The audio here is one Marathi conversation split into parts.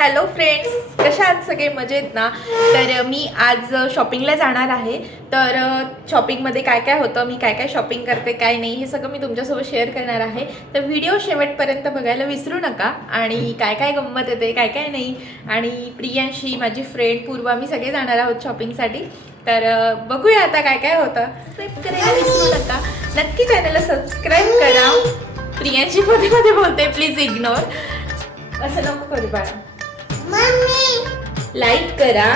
हॅलो फ्रेंड्स, कशा आहात सगळे? मजेत ना? तर मी आज शॉपिंगला जाणार आहे. तर शॉपिंगमध्ये काय काय होतं, मी काय काय शॉपिंग करते, काय नाही, हे सगळं मी तुमच्यासोबत शेअर करणार आहे. तर व्हिडिओ शेवटपर्यंत बघायला विसरू नका. आणि काय काय गंमत येते, काय काय नाही, आणि प्रियांशी, माझी फ्रेंड पूर्वा, मी सगळे जाणार आहोत शॉपिंगसाठी. तर बघूया आता काय काय होतं. सबस्क्राईब करायला विसरू नका. नक्की चॅनलला सबस्क्राईब करा. प्रियांशी मध्ये मध्ये बोलते, प्लीज इग्नोर. असं नको करू बाळा. लाईक करा,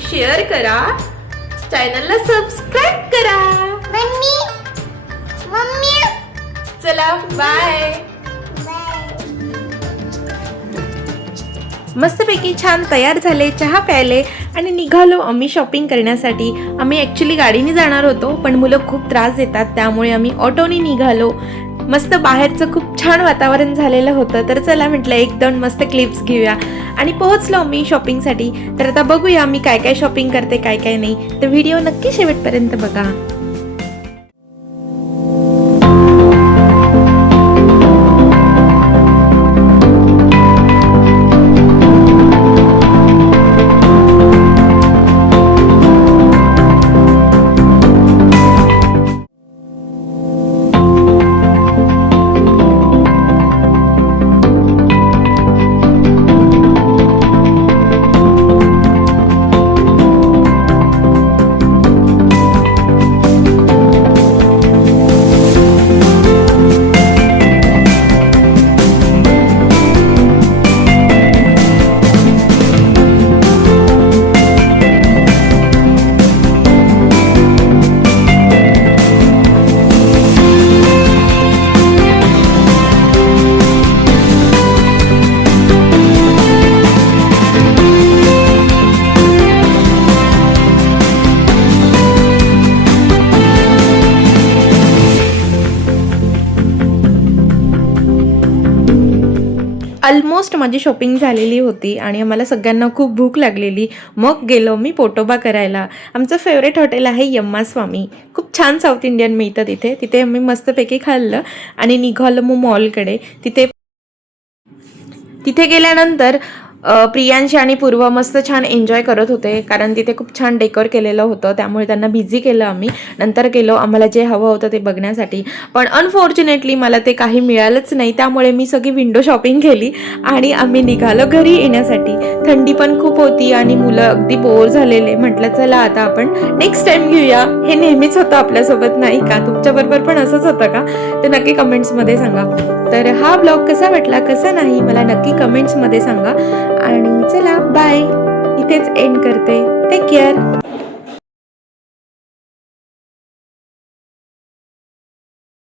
शेअर करा, चॅनलला सबस्क्राईब करा. चला बाय. मस्तपैकी छान तयार झाले, चहा प्यायले आणि निघालो आम्ही शॉपिंग करण्यासाठी. आम्ही ॲक्च्युली गाडीने जाणार होतो, पण मुलं खूप त्रास देतात, त्यामुळे आम्ही ऑटोने निघालो. मस्त बाहेरचं खूप छान वातावरण झालेलं होतं. तर चला म्हटलं एक दोन मस्त क्लिप्स घेऊया आणि पोहोचलो मी शॉपिंगसाठी. तर आता बघूया मी काय काय शॉपिंग करते, काय काय नाही. तर व्हिडिओ नक्की शेवटपर्यंत बघा. ऑलमोस्ट माझी शॉपिंग झालेली होती आणि आम्हाला सगळ्यांना खूप भूक लागलेली. मग गेलो मी पोटोबा करायला. आमचं फेवरेट हॉटेल आहे यम्मा स्वामी. खूप छान साऊथ इंडियन मिळतं तिथे. तिथे आम्ही मस्तपैकी खाल्लं आणि निघालो मग मॉलकडे. तिथे गेल्यानंतर प्रियांशी आणि पूर्व मस्त छान एन्जॉय करत होते, कारण तिथे खूप छान डेकोर केलेलं होतं, त्यामुळे त्यांना बिझी केलं आम्ही. नंतर गेलो आम्हाला जे हवं होतं ते बघण्यासाठी, पण अनफॉर्च्युनेटली मला ते काही मिळालंच नाही. त्यामुळे मी सगळी विंडो शॉपिंग केली आणि आम्ही निघालो घरी येण्यासाठी. थंडी पण खूप होती आणि मुलं अगदी बोर झालेले. म्हटलं चला आता आपण नेक्स्ट टाइम घेऊया. हे नेहमीच होतं आपल्यासोबत, नाही का? तुमच्याबरोबर पण असंच होतं का? ते नक्की कमेंट्समध्ये सांगा. तर हा ब्लॉग कसा वाटला, कसा नाही, मला नक्की कमेंट्समध्ये सांगा. आणि चला बाय, इथेच एंड करते. Take care.